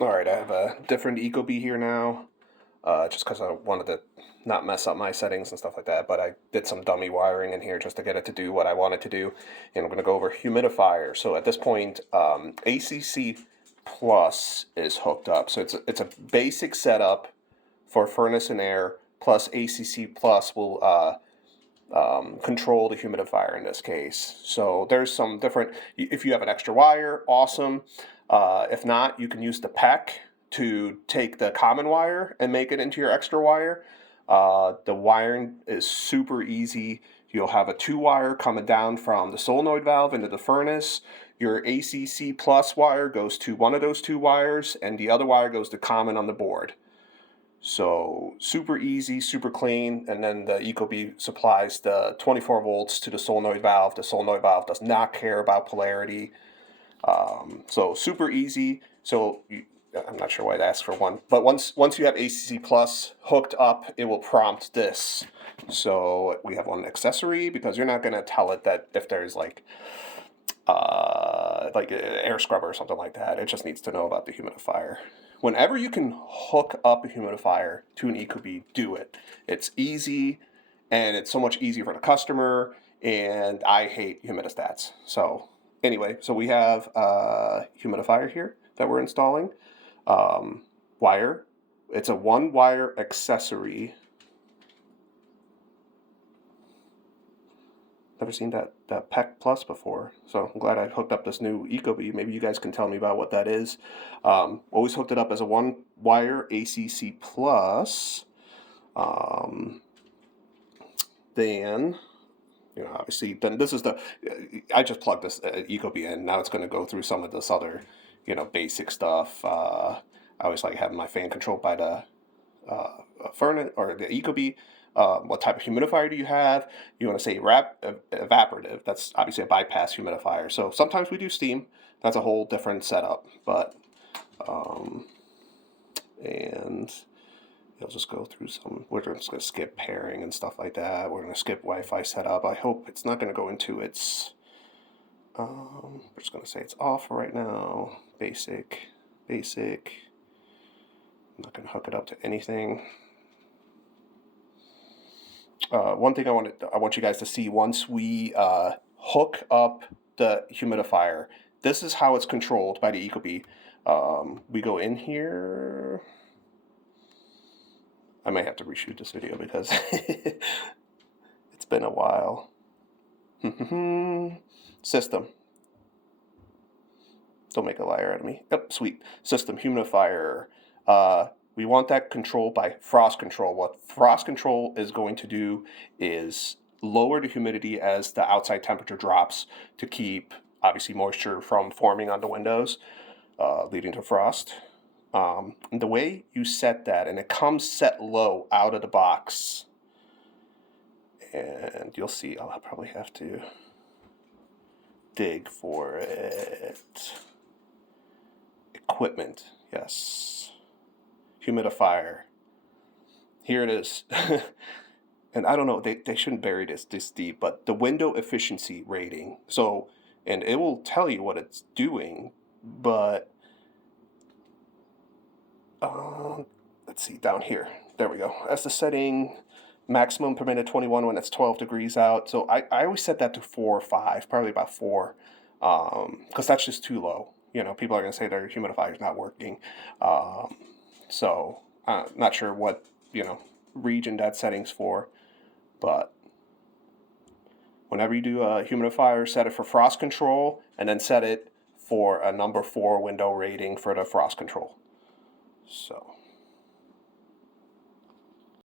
All right, I have a different Ecobee here now, just because I wanted to not mess up my settings and stuff like that, but I did some dummy wiring in here just to get it to do what I wanted to do, and I'm going to go over humidifier. So at this point, ACC Plus is hooked up, so it's a basic setup for furnace and air, plus ACC Plus will control the humidifier in this case. So there's some different, if you have an extra wire, awesome. If not, you can use the PEC to take the common wire and make it into your extra wire. The wiring is super easy. You'll have a 2-wire coming down from the solenoid valve into the furnace. Your ACC plus wire goes to one of those 2 wires, and the other wire goes to common on the board. So super easy, super clean, and then the Ecobee supplies the 24 volts to the solenoid valve. The solenoid valve does not care about polarity. So super easy. So I'm not sure why it asks for one, but once you have ACC Plus hooked up, it will prompt this. So we have one accessory because you're not going to tell it that if there's like an air scrubber or something like that. It just needs to know about the humidifier. Whenever you can hook up a humidifier to an Ecobee, do it. It's easy, and it's so much easier for the customer, and I hate humidistats. So anyway, so we have a humidifier here that we're installing. Wire. It's a 1-wire accessory. Never seen that PEC Plus before, so I'm glad I hooked up this new Ecobee. Maybe you guys can tell me about what that is. Always hooked it up as a 1-wire ACC Plus. Then, obviously, then this is I just plugged this Ecobee in. Now it's going to go through some of this other, basic stuff. I always like having my fan controlled by the furnace or the Ecobee. What type of humidifier do you have? You want to say evaporative. That's obviously a bypass humidifier. So sometimes we do steam. That's a whole different setup. But, and you'll just go through some, we're just going to skip pairing and stuff like that. We're going to skip Wi-Fi setup. I hope it's not going to go into its, we're just going to say it's off right now. Basic. I'm not going to hook it up to anything. One thing I want you guys to see once we hook up the humidifier. This is how it's controlled by the Ecobee. We go in here. I might have to reshoot this video because it's been a while. System. Don't make a liar out of me. Yep, sweet. System humidifier. We want that controlled by frost control. What frost control is going to do is lower the humidity as the outside temperature drops to keep, obviously, moisture from forming on the windows, leading to frost. And the way you set that, and it comes set low out of the box, and you'll see I'll probably have to dig for it. Equipment, yes. Humidifier. Here it is. And I don't know, they shouldn't bury this deep, but the window efficiency rating. So, and it will tell you what it's doing, but let's see, down here. There we go. That's the setting. Maximum permitted 21 when it's 12 degrees out. So I always set that to 4 or 5, probably about 4, because that's just too low. People are going to say their humidifier is not working. So not sure what, region that setting's for, but whenever you do a humidifier, set it for frost control and then set it for a number 4 window rating for the frost control. So